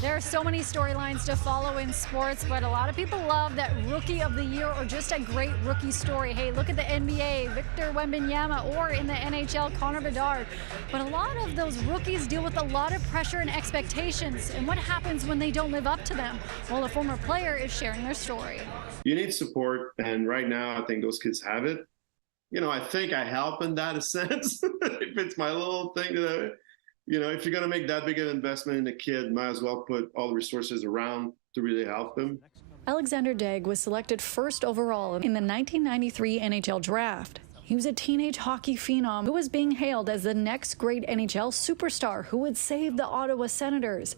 There are so many storylines to follow in sports, but a lot of people love that Rookie of the Year or just a great rookie story. Hey, look at the NBA, Victor Wembanyama, or in the NHL, Connor Bedard. But a lot of those rookies deal with a lot of pressure and expectations. And what happens when they don't live up to them? Well, a former player is sharing their story. You need support, and right now I think those kids have it. You know, I think I help in that sense. If it's my little thing that, you know, if you're going to make that big an investment in a kid, might as well put all the resources around to really help them. Alexandre Daigle was selected first overall in the 1993 NHL draft. He was a teenage hockey phenom who was being hailed as the next great NHL superstar who would save the Ottawa Senators.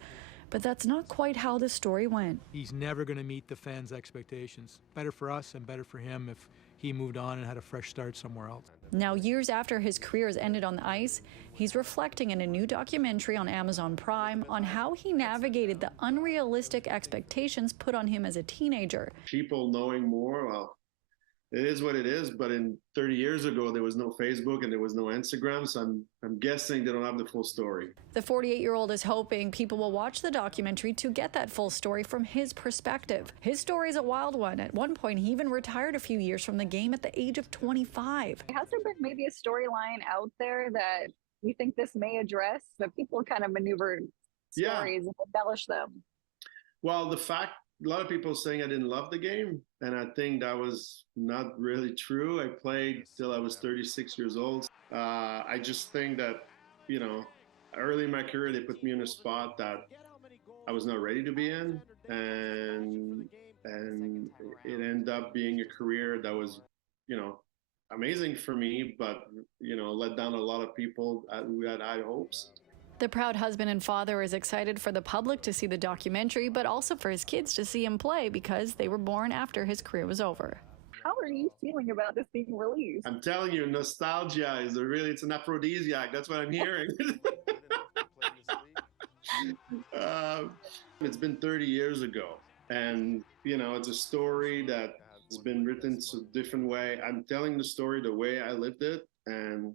But that's not quite how the story went. He's never going to meet the fans' expectations. Better for us and better for him if he moved on and had a fresh start somewhere else. Now, years after his career has ended on the ice, he's reflecting in a new documentary on Amazon Prime on how he navigated the unrealistic expectations put on him as a teenager. People knowing more, well, it is what it is, but in 30 years ago, there was no Facebook and there was no Instagram, so I'm guessing they don't have the full story. The 48-year-old is hoping people will watch the documentary to get that full story from his perspective. His story is a wild one. At one point, he even retired a few years from the game at the age of 25. Has there been maybe a storyline out there that you think this may address? That people kind of maneuver stories and embellish them? Well, a lot of people saying I didn't love the game, and I think that was not really true. I played till I was 36 years old. I just think that, you know, early in my career, they put me in a spot that I was not ready to be in, and it ended up being a career that was, you know, amazing for me, but, you know, let down a lot of people who had high hopes. The proud husband and father is excited for the public to see the documentary, but also for his kids to see him play because they were born after his career was over. How are you feeling about this being released? I'm telling you, nostalgia is it's an aphrodisiac. That's what I'm hearing. It's been 30 years ago, and, you know, it's a story that has been written a different way. I'm telling the story the way I lived it, and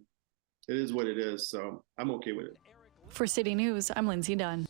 it is what it is, so I'm okay with it. For City News, I'm Lindsay Dunn.